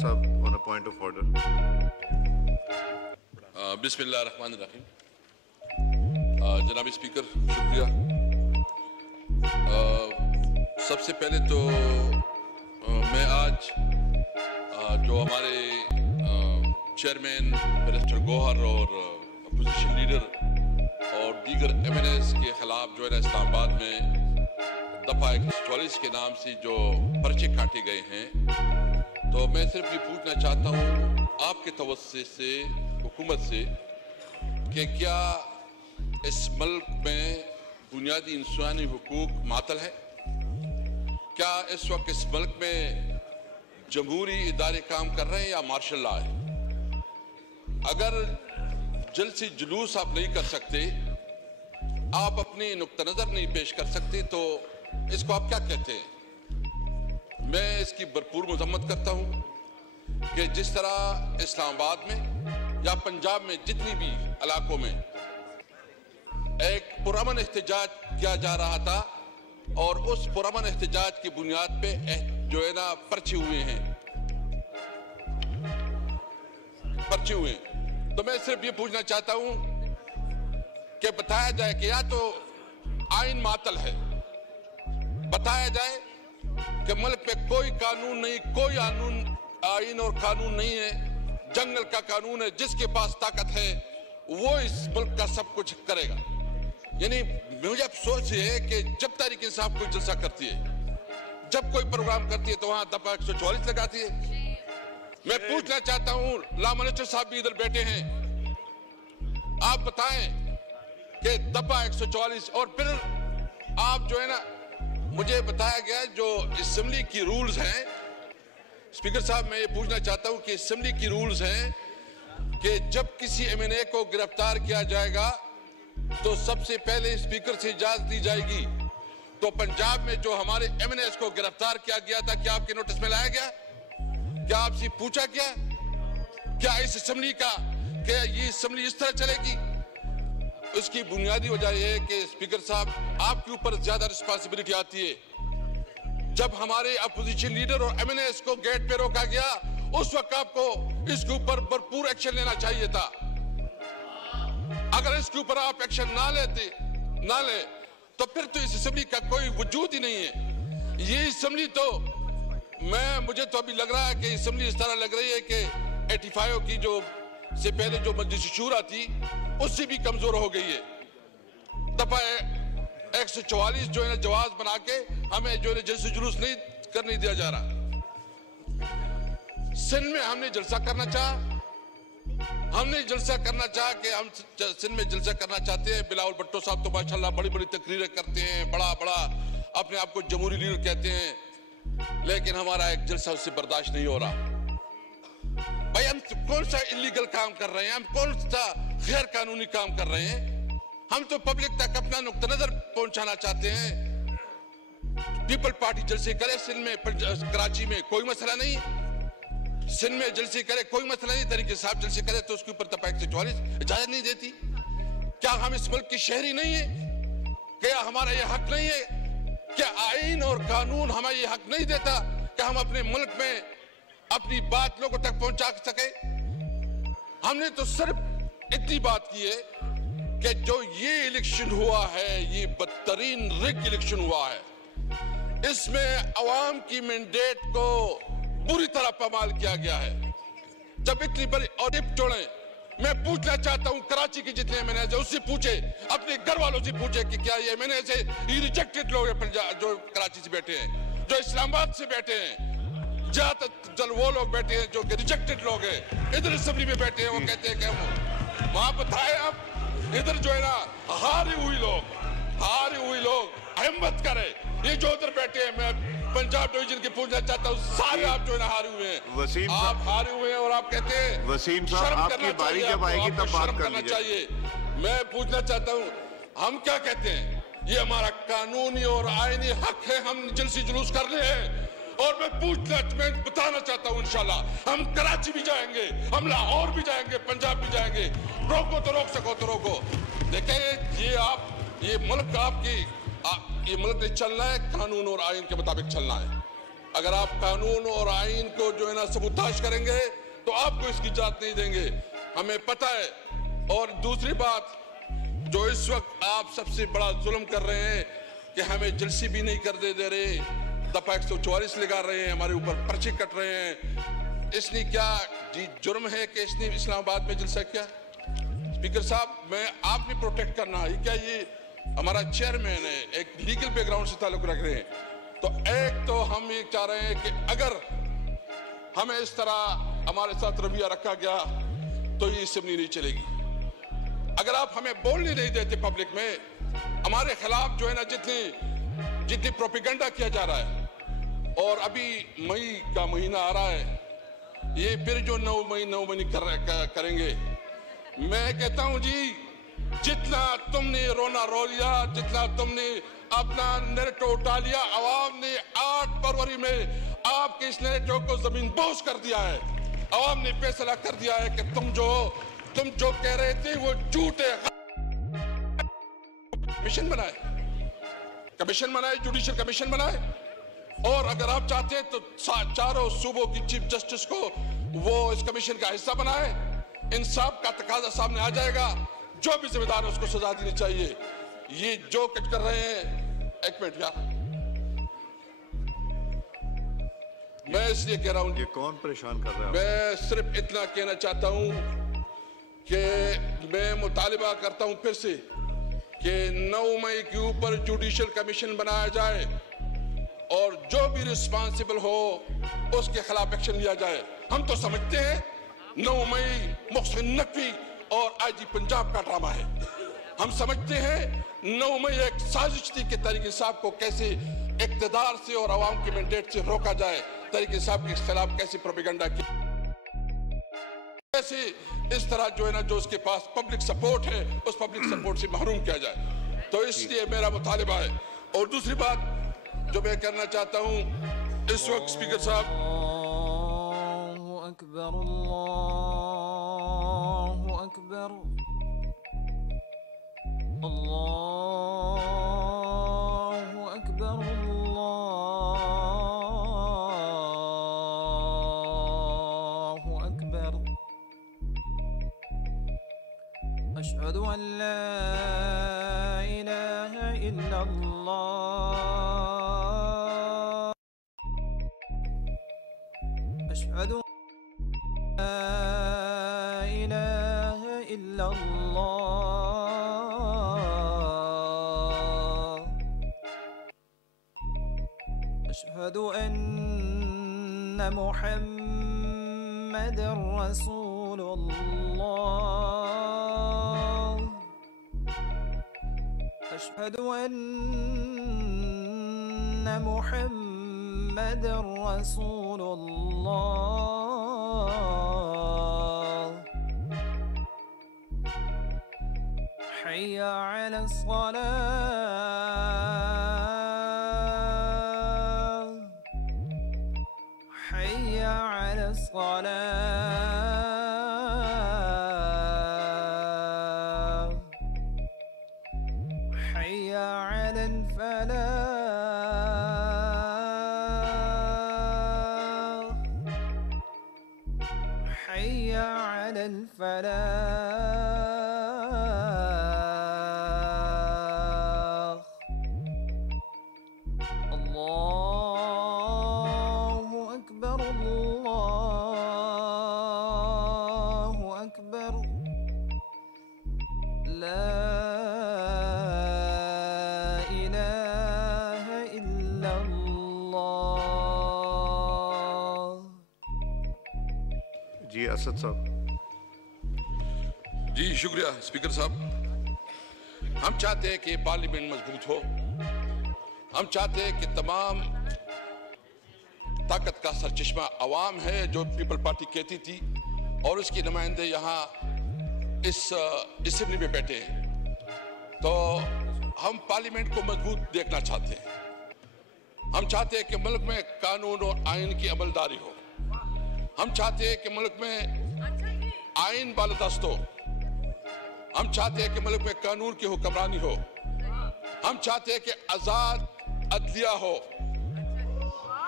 साहब on a point of order. बिस्मिल्लाहिर्रहमानिर्रहीम। जनाब स्पीकर शुक्रिया। सबसे पहले तो मैं आज जो हमारे चेयरमैन बैरिस्टर गौहर और अपोजिशन लीडर और दीगर MNAs के खिलाफ जो है ना इस्लामाबाद में दफ़ा 144 के नाम से जो पर्चे काटे गए हैं, तो मैं सिर्फ ये पूछना चाहता हूँ आपके तवज्जो से हुकूमत से कि क्या इस मुल्क में बुनियादी इंसानी हुकूक मातल है? क्या इस वक्त इस मुल्क में जमहूरी इदारे काम कर रहे हैं या मार्शल लॉ है? अगर जलसे जुलूस आप नहीं कर सकते, आप अपनी नुक्ता नज़र नहीं पेश कर सकते, तो इसको आप क्या कहते हैं? मैं इसकी भरपूर मजम्मत करता हूँ कि जिस तरह इस्लामाबाद में या पंजाब में जितनी भी इलाकों में एक पुरअमन एहतजाज किया जा रहा था और उस पुरअमन एहतजाज की बुनियाद पे जो है ना पर्चे हुए हैं, तो मैं सिर्फ ये पूछना चाहता हूं कि बताया जाए कि या तो आइन मातल है, बताया जाए कि मुल्क में कोई कानून नहीं, कोई आइन और कानून नहीं है, जंगल का कानून है, जिसके पास ताकत है वो इस मुल्क का सब कुछ करेगा। यानी मुझे अफसोस ये है कि जब तहरीक इंसाफ कोई जलसा करती है, जब कोई प्रोग्राम करती है, तो वहां दफा 144 लगाती है। मैं पूछना चाहता हूं, ला मिनिस्टर साहब भी इधर बैठे हैं, आप बताएं कि दफा 144 और फिर आप जो है ना, मुझे बताया गया जो असेंबली की रूल्स हैं, स्पीकर साहब मैं ये पूछना चाहता हूं कि असेंबली की रूल्स हैं कि जब किसी MNA को गिरफ्तार किया जाएगा तो सबसे पहले स्पीकर से इजाजत दी जाएगी। तो पंजाब में जो हमारे MNAs को गिरफ्तार किया गया था, क्या आपके नोटिस में लाया गया? क्या आपसे पूछा गया? क्या इस असेंबली का, क्या ये असेंबली इस तरह चलेगी? उसकी बुनियादी वजह यह है कि स्पीकर साहब आपके ऊपर ज्यादा रिस्पांसिबिलिटी आती है। जब हमारे अपोजिशन लीडर और MNAs को गेट पे रोका गया, उस वक्त आपको इसके ऊपर भरपूर एक्शन लेना चाहिए था। अगर इसके ऊपर आप एक्शन ना ले तो फिर तो इस असेंबली का कोई वजूद ही नहीं है। ये असेंबली तो मुझे तो अभी लग रहा है कि असेंबली इस तरह लग रही है कि 85 की जो से पहले जो मजलिस शूरा थी उससे भी कमजोर हो गई है। दफा 144 जो है ना जवाब बना के हमें जो है जलसे जुलूस नहीं करने दिया जा रहा। सिंध में हमने जलसा करना चाहा कि हम सिंध में जलसा करना चाहते हैं। बिलावल भुट्टो साहब तो माशाल्लाह बड़ी बड़ी तकरीरें करते हैं, बड़ा अपने आप को जमहूरी लीडर कहते हैं, लेकिन हमारा एक जलसा उससे बर्दाश्त नहीं हो रहा। भाई हम कौन सा इलीगल काम कर रहे हैं, हम कौन सा गैर कानूनी काम कर रहे हैं? हम तो पब्लिक तक अपना नुक्ता नजर पहुंचाना चाहते हैं। पीपल पार्टी जलसे करे सिंध में, कराची में कोई मसला नहीं, सिंध में जलसे करे कोई मसला नहीं, तरीके से जलसे करे तो उसके ऊपर दफा 144 इजाजत नहीं देती। क्या हम इस मुल्क के शहरी नहीं है? क्या हमारा ये हक नहीं है? क्या आइन और कानून हमें ये हक नहीं देता कि हम अपने मुल्क में अपनी बात लोगों तक पहुंचा सके? हमने तो सिर्फ इतनी बात की है कि जो ये इलेक्शन हुआ है, ये बदतरीन रिग इलेक्शन हुआ है, इसमें अवाम की मैंडेट को पूरी तरह पामाल किया गया है। जब इतनी बड़ी और जोड़े, मैं पूछना चाहता हूं कराची के जितने MNAs उससे पूछे, अपने घर वालों से पूछे कि क्या ये MNAs ये रिजेक्टेड लोग हैं जो कराची से बैठे हैं, जो इस्लामाबाद से बैठे हैं, ज्यादातर वो लोग बैठे हैं जो रिजेक्टेड लोग हैं, इधर असेंबली में बैठे हैं, वो कहते हैं कि हम वहां बताए। आप इधर जो है ना हारे हुए लोग हिम्मत करे, ये जो उधर बैठे हैं, मैं पंजाब डिवीजन की पूछना चाहता हूँ, सारे आप जो है ना हारे हुए हैं, आप हारे हुए हैं और आप कहते हैं वसीम साहब आपकी बारी जब आएगी तब बात करना चाहिए। मैं पूछना चाहता हूँ, हम क्या कहते हैं? ये हमारा कानूनी और आईनी हक है, हम जलसी जुलूस कर रहे हैं। और मैं बताना चाहता हूँ, इंशाल्लाह हम कराची भी जाएंगे, हम लाहौर भी जाएंगे, पंजाब भी जाएंगे। रोको तो रोक सको तो रोको। देखिए ये मुल्क आपकी ये मुल्क नहीं चलना है, कानून और आइन के मुताबिक चलना है। अगर आप कानून और आइन को जो है ना सबूताश करेंगे तो आपको इसकी इजाजत नहीं देंगे, हमें पता है। और दूसरी बात, जो इस वक्त आप सबसे बड़ा जुल्म कर रहे हैं कि हमें जलसी भी नहीं कर दे रहे, दफा 144 लगा रहे हैं, हमारे ऊपर पर्चे कट रहे हैं। इसने क्या जी जुर्म है कि इसने इस्लामाबाद में जलसा किया? स्पीकर साहब, मैं आपने प्रोटेक्ट करना है क्या? ये हमारा चेयरमैन है, एक लीगल बैकग्राउंड से ताल्लुक रख रहे हैं। तो एक तो हम ये चाह रहे हैं कि अगर हमें इस तरह हमारे साथ रवैया रखा गया तो ये असेंबली नहीं चलेगी। अगर आप हमें बोलने नहीं देते पब्लिक में, हमारे खिलाफ जो है ना जितनी प्रोपेगेंडा किया जा रहा है, और अभी मई का महीना आ रहा है, ये फिर जो 9 महीने करेंगे। मैं कहता हूं जी, जितना तुमने रोना रो लिया, जितना तुमने अपना नैरेटिव उठा लिया, आवाम ने 8 फरवरी में आपके इस नैरेटिव को जमीन बोझ कर दिया है। आवाम ने फैसला कर दिया है कि तुम जो कह रहे थे वो झूठ है। कमीशन बनाए, जुडिशियल कमीशन बनाए, और अगर आप चाहते हैं तो चारों सूबों की चीफ जस्टिस को वो इस कमीशन का हिस्सा बनाए। इंसाफ का तकाजा सामने आ जाएगा, जो भी जिम्मेदार है उसको सजा देनी चाहिए। ये जो कुछ कर रहे हैं, एक मिनट यार, मैं इसलिए कह रहा हूं, ये कौन परेशान कर रहा है? मैं सिर्फ इतना कहना चाहता हूं कि मैं मुतालिबा करता हूं फिर से कि 9 मई के ऊपर जुडिशियल कमीशन बनाया जाए और जो भी रिस्पांसिबल हो उसके खिलाफ एक्शन लिया जाए। हम तो समझते हैं 9 मई मोहसिन नकवी और आईजी पंजाब का ड्रामा है। हम समझते हैं 9 मई एक साजिश थी कि तहरीक इंसाफ को कैसे इक्तदार से और आवाम के मैंडेट से रोका जाए, तहरीक इंसाफ के खिलाफ कैसे प्रोपेगेंडा की, कैसे इस तरह जो है ना जो उसके पास पब्लिक सपोर्ट है उस पब्लिक सपोर्ट से महरूम किया जाए। तो इसलिए मेरा मुतालिबा है। और दूसरी बात जो मैं करना चाहता हूं इस वक्त, स्पीकर साहब, अल्लाहु अकबर, अल्लाहु अकबर, अल्लाहु अकबर, अल्लाहु अकबर। अशहदु अन ला इलाहा इल्लल्लाह, अशहदु अन ला इलाहा इल्लल्लाह, अशहदु अन्न मुहम्मदर रसूलुल्लाह, अशहदु अन्न मुहम्मदर रसूलुल्लाह, हय्या अलस सलाह, हय्या अलस सलाह, हय्या अलल फलाह, हय्या अलल फलाह। अल्लाहु अकबर, अल्लाहु अकबर, ला इलाहा इल्लल्लाह। जी असद साहब। जी शुक्रिया स्पीकर साहब। हम चाहते हैं कि पार्लियामेंट मजबूत हो। हम चाहते हैं कि तमाम ताकत का सरचश्मा अवाम है, जो पीपल पार्टी कहती थी, और उसके नुमाइंदे यहाँ इस असेंबली में बैठे हैं। तो हम पार्लियामेंट को मजबूत देखना चाहते हैं। हम चाहते हैं कि मुल्क में कानून और आइन की अमलदारी हो। हम चाहते हैं कि मुल्क में आइन बालदस्त हो। हम चाहते हैं कि मुल्क में कानून की हुक्मरानी हो। हम चाहते हैं कि आजाद अदलिया हो।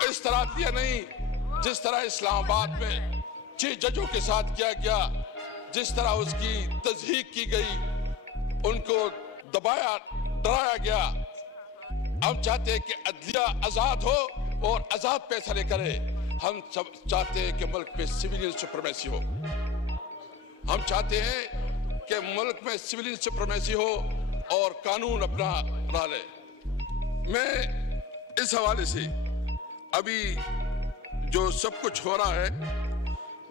इस तरह दिया नहीं जिस तरह इस्लामाबाद में 6 जजों के साथ किया गया, जिस तरह उसकी तज़हीक की गई, उनको दबाया डराया गया। हम चाहते हैं कि अदलिया आजाद हो और आजाद फैसले करे। हम सब चाहते हैं कि मुल्क में सिविलियन सुप्रीमेसी हो। हम चाहते हैं कि मुल्क में सिविलियन सुप्रीमेसी हो और कानून अपना बना ले। मैं इस हवाले से अभी जो सब कुछ हो रहा है,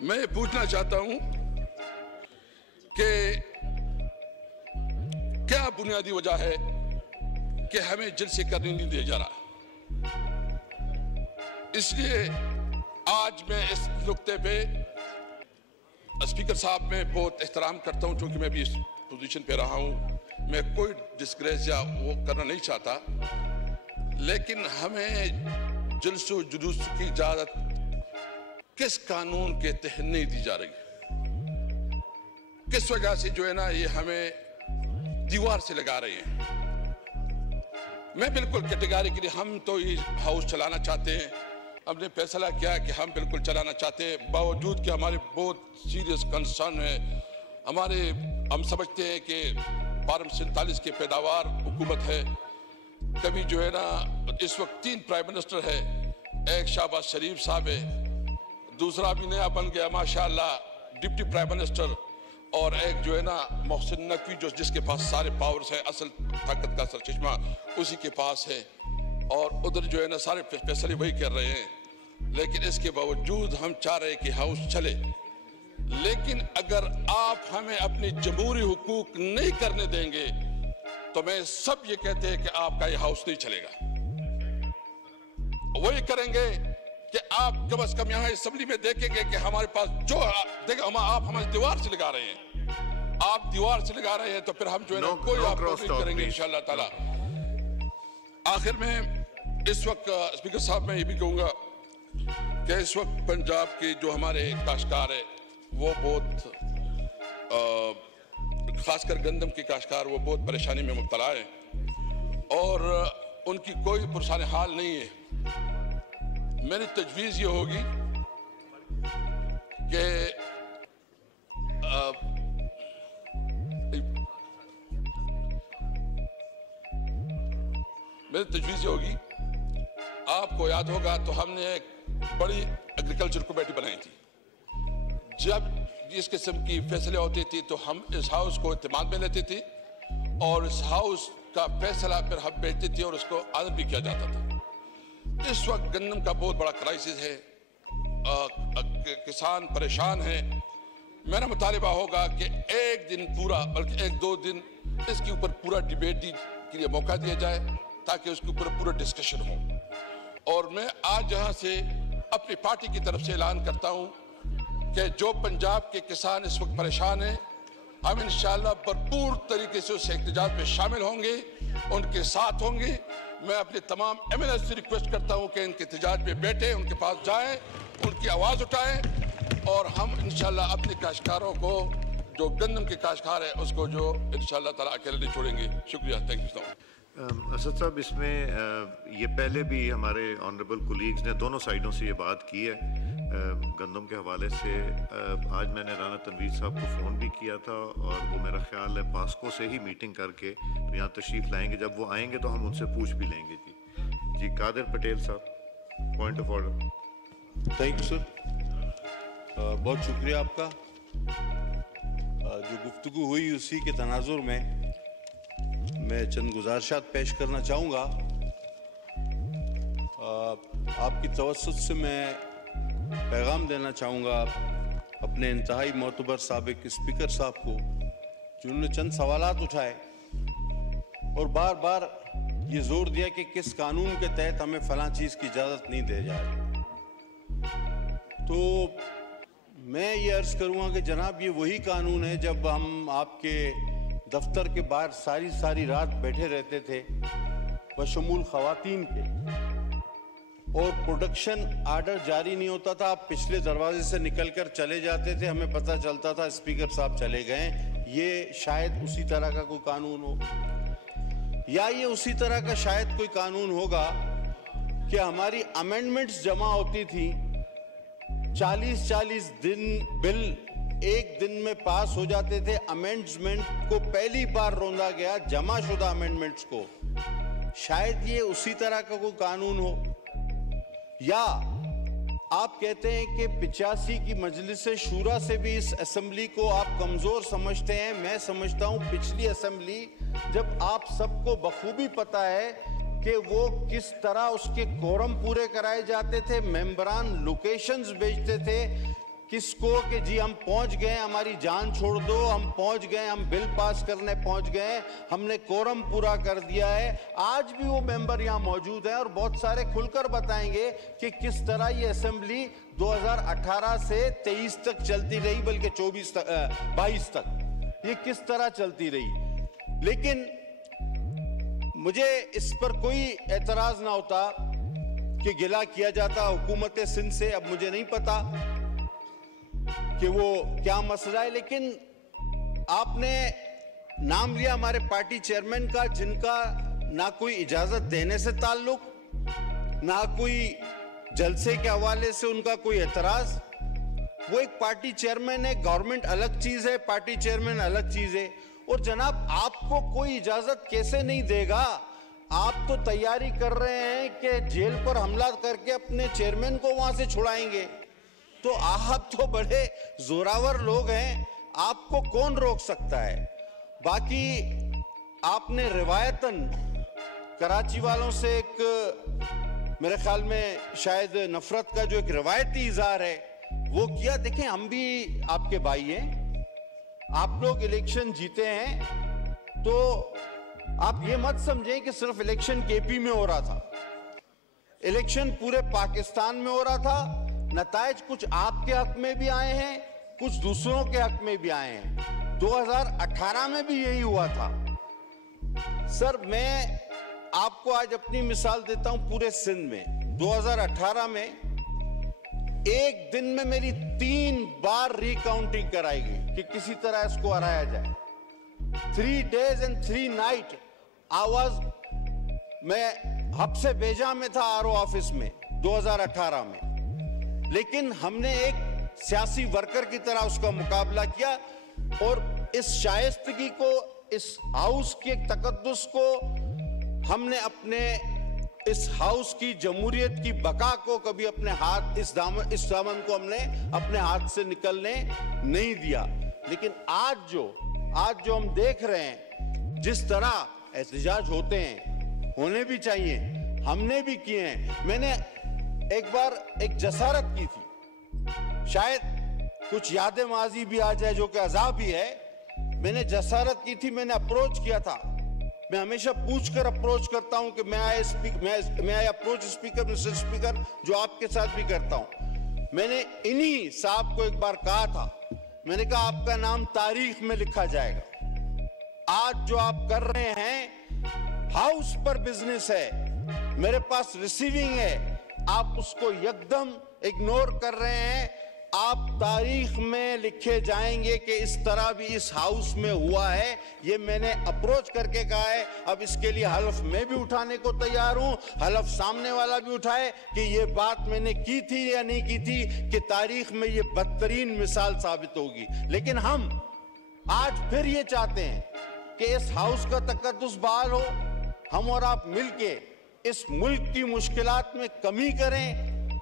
मैं ये पूछना चाहता हूं कि क्या बुनियादी वजह है कि हमें जलसे करने नहीं दिया जा रहा। इसलिए आज मैं इस नुक्ते पे स्पीकर साहब में बहुत एहतराम करता हूं, क्योंकि मैं भी इस पोजीशन पे रहा हूं। मैं कोई डिस्ग्रेस या वो करना नहीं चाहता, लेकिन हमें जलसों जुलूस की इजाजत किस कानून के तहत नहीं दी जा रही, किस वजह से जो है ना ये हमें दीवार से लगा रहे हैं। मैं बिल्कुल कैटेगरी, हम तो ये हाउस चलाना चाहते हैं। हमने फैसला किया कि हम बिल्कुल चलाना चाहते हैं, बावजूद कि हमारे बहुत सीरियस कंसर्न है। हम समझते हैं कि 1247 के पैदावार हुकूमत है। कभी जो है ना इस वक्त 3 प्राइम मिनिस्टर है, एक शहबाज शरीफ साहब है, दूसरा भी नया बन गया माशाअल्लाह डिप्टी प्राइम मिनिस्टर, और एक जो है ना मोहसिन नकवी जिसके पास सारे पावर्स हैं, असल ताकत का सरचश्मा उसी के पास है, और उधर जो है ना सारे फैसले वही कर रहे हैं। लेकिन इसके बावजूद हम चाह रहे हैं कि हाउस चले। लेकिन अगर आप हमें अपने जमहूरी हुकूक नहीं करने देंगे तो मैं सब ये कहते हैं कि आपका ये हाउस नहीं चलेगा। वही करेंगे कि आप कम से कम यहाँ असेंबली में देखेंगे कि हमारे पास जो आप हमारी दीवार से लगा रहे हैं, आप दीवार से लगा रहे हैं, तो फिर हम जो है ना कोई आप नहीं करेंगे इंशाअल्लाह ताला। आखिर में इस वक्त स्पीकर साहब मैं ये भी कहूंगा कि इस वक्त पंजाब के जो हमारे काश्तकार है वो बहुत खासकर गंदम के काश्तकार वो बहुत परेशानी में मुब्तला है और उनकी कोई पुरसान हाल नहीं है। मेरी तजवीज़ ये होगी कि मेरी तजवीज़ ये होगी, आपको याद होगा तो हमने एक बड़ी एग्रीकल्चर कमेटी बनाई थी। जब इस किस्म की फैसले होती थी तो हम इस हाउस को इत्तेमाद में लेते थे और इस हाउस का फैसला फिर हम भेजते थे और उसको आदत भी किया जाता था। इस वक्त गन्नम का बहुत बड़ा क्राइसिस है, किसान परेशान है। मेरा मुतालिबा होगा कि एक दिन पूरा बल्कि 1-2 दिन इसके ऊपर पूरा डिबेट के लिए मौका दिया जाए ताकि उसके ऊपर पूरा डिस्कशन हो। और मैं आज यहाँ से अपनी पार्टी की तरफ से ऐलान करता हूँ कि जो पंजाब के किसान इस वक्त परेशान हैं, हम इंशाअल्लाह भरपूर तरीके से उस एहतजाज में शामिल होंगे, उनके साथ होंगे। मैं अपने तमाम MNS से रिक्वेस्ट करता हूँ कि इनके एहतजाज में बैठे, उनके पास जाएं, उनकी आवाज़ उठाएं और हम इंशाअल्लाह अपने काश्तकारों को, जो गंदम के काश्तकार है, उसको जो इंशाअल्लाह ताला अकेले नहीं छोड़ेंगे। शुक्रिया, thank you so much. Asad साहब, इसमें ये पहले भी हमारे ऑनरेबल कोलीग्स ने दोनों साइडों से ये बात की है गंदम के हवाले से। आज मैंने राना तनवीर साहब को फ़ोन भी किया था और वो मेरा ख्याल है पास्को से ही मीटिंग करके तो यहाँ तशरीफ़ लाएंगे। जब वो आएंगे तो हम उनसे पूछ भी लेंगे। जी कादिर पटेल साहब, point of order. Thank you sir, बहुत शुक्रिया आपका। जो गुफ्तगू हुई उसी के तनाजुर में मैं चंद गुजारिशात पेश करना चाहूँगा। आपकी तवस्सुत से मैं पैगाम देना चाहूँगा अपने इंतहाई मोतबर साबिक स्पीकर साहब को, जिन्होंने चंद सवालात उठाए और बार बार ये जोर दिया कि किस कानून के तहत हमें फ़लाँ चीज़ की इजाज़त नहीं दी जा रही। तो मैं ये अर्ज़ करूँगा कि जनाब, ये वही कानून है जब हम आपके दफ्तर के बाहर सारी रात बैठे रहते थे बशमूल ख़वातीन के, और प्रोडक्शन आर्डर जारी नहीं होता था। आप पिछले दरवाजे से निकलकर चले जाते थे, हमें पता चलता था स्पीकर साहब चले गए। ये शायद उसी तरह का कोई कानून हो, या ये उसी तरह का शायद कोई कानून होगा कि हमारी अमेंडमेंट्स जमा होती थी, 40-40 दिन बिल एक दिन में पास हो जाते थे। अमेंडमेंट को पहली बार रोंदा गया, जमाशुदा अमेंडमेंट्स को। शायद ये उसी तरह का कोई कानून हो, या आप कहते हैं कि 85 की मजलिस शूरा से भी इस असेंबली को आप कमजोर समझते हैं। मैं समझता हूं पिछली असेंबली, जब आप सबको बखूबी पता है कि वो किस तरह उसके कोरम पूरे कराए जाते थे, मेंबरान लोकेशंस भेजते थे किसको कि जी हम पहुंच गए, हमारी जान छोड़ दो, हम पहुंच गए, हम बिल पास करने पहुंच गए, हमने कोरम पूरा कर दिया है। आज भी वो मेंबर यहाँ मौजूद हैं और बहुत सारे खुलकर बताएंगे कि किस तरह ये असेंबली 2018 से 23 तक चलती रही, बल्कि 22 तक ये किस तरह चलती रही। लेकिन मुझे इस पर कोई एतराज ना होता कि गिला किया जाता हुकूमत सिंध से। अब मुझे नहीं पता कि वो क्या मसला है, लेकिन आपने नाम लिया हमारे पार्टी चेयरमैन का, जिनका ना कोई इजाजत देने से ताल्लुक, ना कोई जलसे के हवाले से उनका कोई एतराज। वो एक पार्टी चेयरमैन है, गवर्नमेंट अलग चीज है, पार्टी चेयरमैन अलग चीज है। और जनाब, आपको कोई इजाजत कैसे नहीं देगा? आप तो तैयारी कर रहे हैं कि जेल पर हमला करके अपने चेयरमैन को वहां से छुड़ाएंगे। तो आप तो बड़े जोरावर लोग हैं, आपको कौन रोक सकता है? बाकी आपने रिवायतन कराची वालों से एक, मेरे ख्याल में शायद नफरत का जो एक रिवायती इजहार है वो किया। देखें, हम भी आपके भाई हैं, आप लोग इलेक्शन जीते हैं, तो आप ये मत समझें कि सिर्फ इलेक्शन केपी में हो रहा था। इलेक्शन पूरे पाकिस्तान में हो रहा था। नतायज कुछ आपके हक में भी आए हैं, कुछ दूसरों के हक में भी आए हैं। 2018 में भी यही हुआ था। सर, मैं आपको आज अपनी मिसाल देता हूं पूरे सिंध में। 2018 में एक दिन में मेरी 3 बार रिकाउंटिंग कराई गई कि किसी तरह इसको हराया जाए। 3 days and 3 nights मैं हब से बेजा में था आरओ ऑफिस में 2018 में। लेकिन हमने एक सियासी वर्कर की तरह उसका मुकाबला किया और इस शाइस्तगी को, इस हाउस के तकद्दुस को, हमने अपने इस हाउस की जमहूरियत की बका को कभी अपने हाथ, इस दामन को हमने अपने हाथ से निकलने नहीं दिया। लेकिन आज जो हम देख रहे हैं, जिस तरह एहतजाज होते हैं, होने भी चाहिए, हमने भी किए हैं। मैंने एक बार एक जसारत की थी, शायद कुछ यादें माजी भी आ जाए जो कि अजाब ही है। मैंने जसारत की थी, मैंने अप्रोच किया था। मैं हमेशा पूछकर अप्रोच करता हूं कि मैं I approach speaker, mister speaker, जो आपके साथ भी करता हूं। मैंने इन्हीं साहब को एक बार कहा था, मैंने कहा आपका नाम तारीख में लिखा जाएगा। आज जो आप कर रहे हैं, हाउस पर बिजनेस है, मेरे पास रिसीविंग है, आप उसको एकदम इग्नोर कर रहे हैं। आप तारीख में लिखे जाएंगे कि इस तरह भी इस हाउस में हुआ है। ये मैंने अप्रोच करके कहा है। अब इसके लिए हल्फ मैं भी उठाने को तैयार हूं, हल्फ सामने वाला भी उठाए कि ये बात मैंने की थी या नहीं की थी, कि तारीख में ये बदतरीन मिसाल साबित होगी। लेकिन हम आज फिर ये चाहते हैं कि इस हाउस का तकद्दुस बहाल हो। हम और आप मिलके इस मुल्क की मुश्किलात में कमी करें,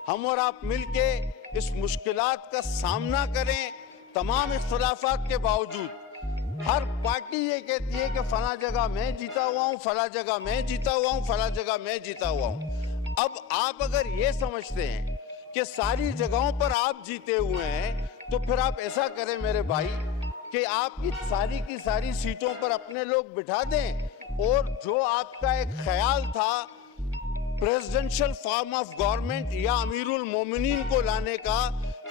हम और आप मिलके इस मुश्किलात का सामना करें। तमाम इख्तिलाफात के बावजूद हर पार्टी ये कहती है कि फला जगह मैं जीता हुआ हूं, फला जगह मैं जीता हुआ हूं, फला जगह मैं जीता हुआ हूं। अब आप अगर ये समझते हैं कि सारी जगहों पर आप जीते हुए हैं, तो फिर आप ऐसा करें मेरे भाई कि आप की सारी सीटों पर अपने लोग बिठा दें, और जो आपका एक ख्याल था प्रेसिडेंशियल फॉर्म ऑफ गवर्नमेंट या अमीरुल मोमिनीन को लाने का,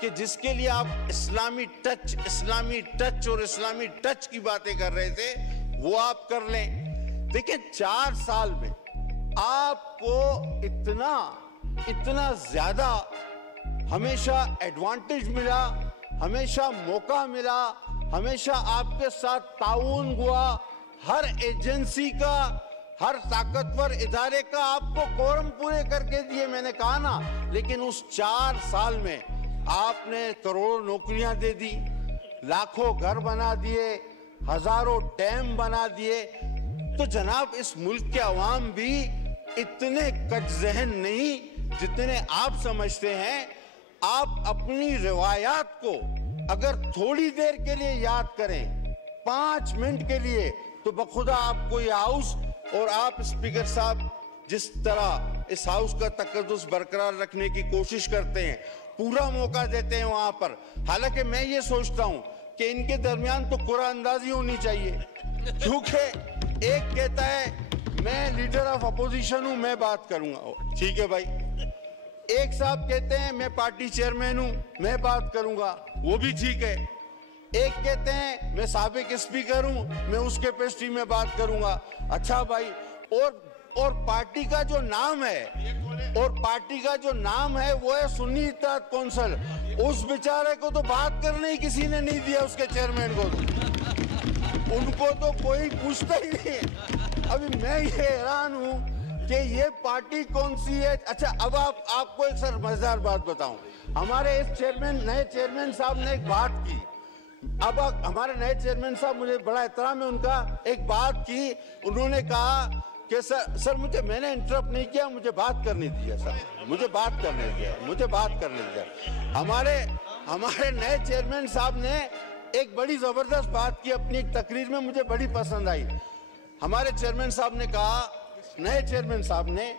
कि जिसके लिए आप इस्लामी टच और इस्लामी टच की बातें कर रहे थे, वो आप कर लें। देखिए, 4 साल में आपको इतना ज्यादा हमेशा एडवांटेज मिला, हमेशा मौका मिला, हमेशा आपके साथ ताउन हुआ। हर एजेंसी का, हर ताकतवर इदारे का आपको कोरम पूरे करके दिए, मैंने कहा ना, लेकिन उस 4 साल में आपने करोड़ों नौकरियां दे दी, लाखों घर बना दिए, हजारों डैम बना दिए। तो जनाब इस मुल्क के अवाम भी इतने कचजहन नहीं जितने आप समझते हैं। आप अपनी रिवायात को अगर थोड़ी देर के लिए याद करें, 5 मिनट के लिए, तो बखुदा आपको ये हाउस और आप स्पीकर साहब जिस तरह इस हाउस का तकद्दुस बरकरार रखने की कोशिश करते हैं, पूरा मौका देते हैं वहां पर। हालांकि मैं ये सोचता हूं कि इनके दरमियान तो कुरान अंदाजी होनी चाहिए, क्योंकि एक कहता है मैं लीडर ऑफ अपोजिशन हूं, मैं बात करूंगा, ठीक है भाई। एक साहब कहते हैं मैं पार्टी चेयरमैन हूं, मैं बात करूंगा, वो भी ठीक है। एक कहते हैं मैं साबिक स्पीकर हूं, मैं उस कैपेसिटी में बात करूंगा। अच्छा भाई, और पार्टी का जो नाम है, और पार्टी का जो नाम है वो है सुन्नी इत्तेहाद कौंसिल। उस बेचारे को तो बात करने ही किसी ने नहीं दिया, उसके चेयरमैन को, उनको तो कोई पूछता ही नहीं है। अभी मैं ये हैरान हूं कि ये पार्टी कौन सी है। अच्छा, अब आपको एक सर मजेदार बात बताऊं। हमारे इस नए चेयरमैन साहब ने एक बात की। अब हमारे नए चेयरमैन साहब, मुझे बड़ा एहतराम है उनका, एक बात की, उन्होंने कहा कि सर मैंने इंटरप्ट नहीं किया, मुझे बात करने दिया सर, मुझे बात करने दिया। हमारे नए चेयरमैन साहब ने एक बड़ी जबरदस्त बात की अपनी एक तकरीर में, मुझे बड़ी पसंद आई। हमारे चेयरमैन साहब ने कहा, नए चेयरमैन साहब ने,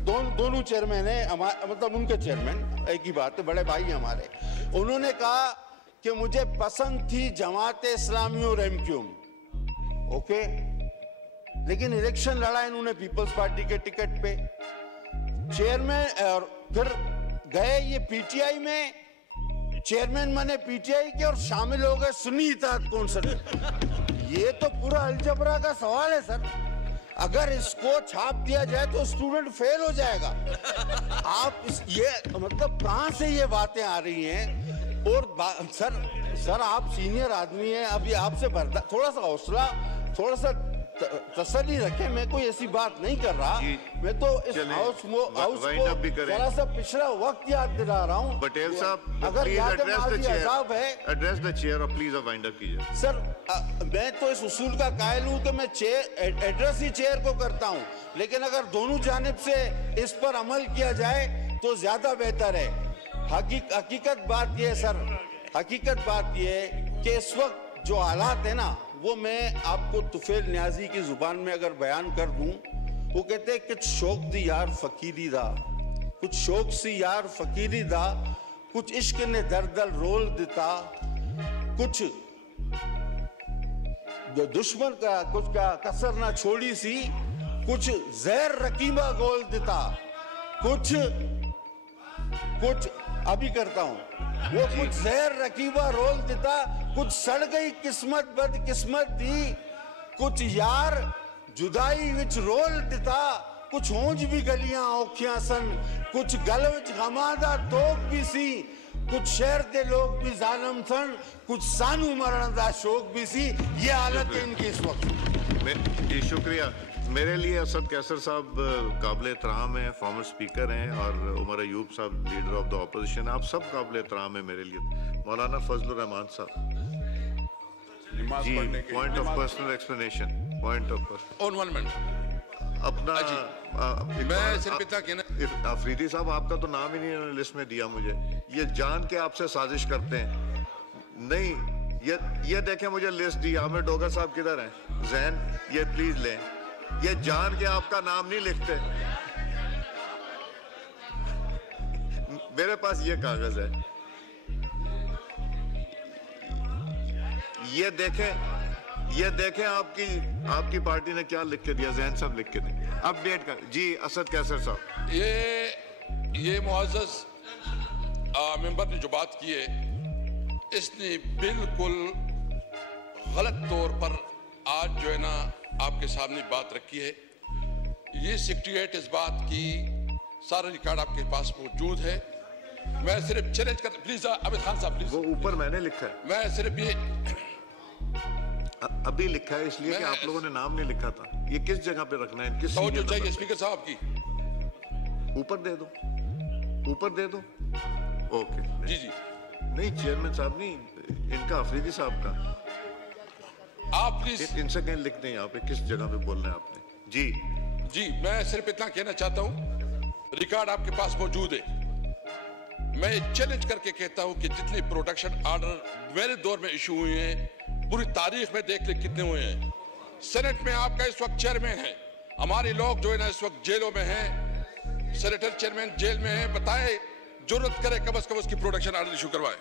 दोनों चेयरमैन है, मतलब उनके चेयरमैन एक ही बात है, बड़े भाई हमारे, उन्होंने कहा कि मुझे पसंद थी जमात इस्लामी और एमक्यूएम, ओके, लेकिन इलेक्शन लड़ा इन्होंने पीपल्स पार्टी के टिकट पे, चेयरमैन, और फिर गए ये पीटीआई में, चेयरमैन बने पीटीआई के और शामिल हो गए सुन्नी इत्तेहाद कौंसिल। ये तो पूरा अलजबरा का सवाल है सर। अगर इसको छाप दिया जाए तो स्टूडेंट फेल हो जाएगा। आप ये मतलब कहां से ये बातें आ रही हैं? और सर आप सीनियर आदमी हैं, अभी आपसे थोड़ा सा हौसला, थोड़ा सा तसल्ली रखें। मैं कोई ऐसी बात नहीं कर रहा, मैं तो इस हाउस को जरा सा पिछला वक्त याद दिला रहा हूँ। पटेल साहब, अगर याद है एड्रेस द चेयर और प्लीज वाइंड अप कीजिए। सर मैं तो इस उसूल का कायल हूँ कि मैं एड्रेस ही चेयर को करता हूँ, लेकिन अगर दोनों जानिब से इस पर अमल किया जाए तो ज्यादा बेहतर है। हकीकत बात यह है सर, हकीकत बात यह है कि इस वक्त जो हालात है ना, वो मैं आपको तुफैल न्याजी की जुबान में अगर बयान कर दूं, वो कहते हैं कुछ शौक दी यार फकीरी दा, कुछ शौक सी यार फकीरी दा, कुछ इश्क ने दर्दल रोल दिता, कुछ दुश्मन का कुछ का कसर ना छोड़ी सी, कुछ जहर रकीबा गोल दिता, कुछ अभी करता हूं, वो कुछ जहर रकीबा रोल दिता, कुछ सड़ गई किस्मत बदकिस्मत दी, कुछ यार जुदाई विच रोल दिता, कुछ होंज भी गलियां औखियां सन, कुछ गल विच गमादा तोक भी सी, कुछ शहर के लोग भी जालिम सन, कुछ सानू मरण दा शौक भी सी। ये हालत है इनकी इस वक्त। जी शुक्रिया। मेरे लिए असद कैसर साहब काबिल एहतराम हैं, फॉर्मर स्पीकर हैं, और उमर अयूब साहब लीडर ऑफ द अपोजिशन, आप सब काबिल एहतराम है मेरे लिए। मौलाना फजलुर रहमान साहब ji, point of personal explanation, point of on 1 minute अपना मैं सिर्फ इतना कहना, अफरीदी साहब आपका तो नाम ही नहीं उन्होंने लिस्ट में दिया मुझे। ये जान के आपसे साजिश करते हैं। नहीं, ये देखें मुझे लिस्ट दी, आमिर डोगर साहब किधर हैं? जैन, ये प्लीज लें। ये जान के आपका नाम नहीं लिखते। मेरे पास ये कागज है, ये देखें आपकी पार्टी ने क्या लिख के दिया। जैन साहब लिख के दिया, अपडेट कर जी। असद कैसर साहब, ये मुअज़्ज़ज़ मेंबर ने जो बात की है, इसने बिल्कुल गलत तौर पर आज जो है ना आपके सामने बात रखी है। ये सेक्रेटरीट इस बात की सारा रिकॉर्ड आपके पास मौजूद है। मैं सिर्फ चैलेंज कर, प्लीज आबिद खान साहब प्लीज। वो ऊपर मैंने लिखा है। मैं सिर्फ ये अभी लिखा है इसलिए कि आप लोगों ने नाम नहीं लिखा था। ये किस जगह पे रखना है, किस तो जो सीरियल चाहिए नंबर स्पीकर साहब की पे? ऊपर दे दो, ऊपर दे दो। ओके जी जी नहीं चेयरमैन साहब नहीं, इनका अफरीदी साहब का। आप प्लीज इनसे कहीं लिख दें यहाँ पे किस जगह पे बोलना है आपने। जी जी मैं सिर्फ इतना कहना चाहता हूं, रिकॉर्ड आपके पास मौजूद है। मैं चैलेंज करके कहता हूं कि जितने प्रोटेक्शन ऑर्डर मेरे दौर में इशू हुए हैं पूरी तारीख में देख ले कितने हुए हैं। सेनेट में आपका इस वक्त चेयरमैन है, हमारे लोग जो है ना इस वक्त जेलों में हैं, सेनेटर चेयरमैन जेल में है। बताए जरूरत करे कम से कम उसकी प्रोटेक्शन ऑर्डर इशू करवाए।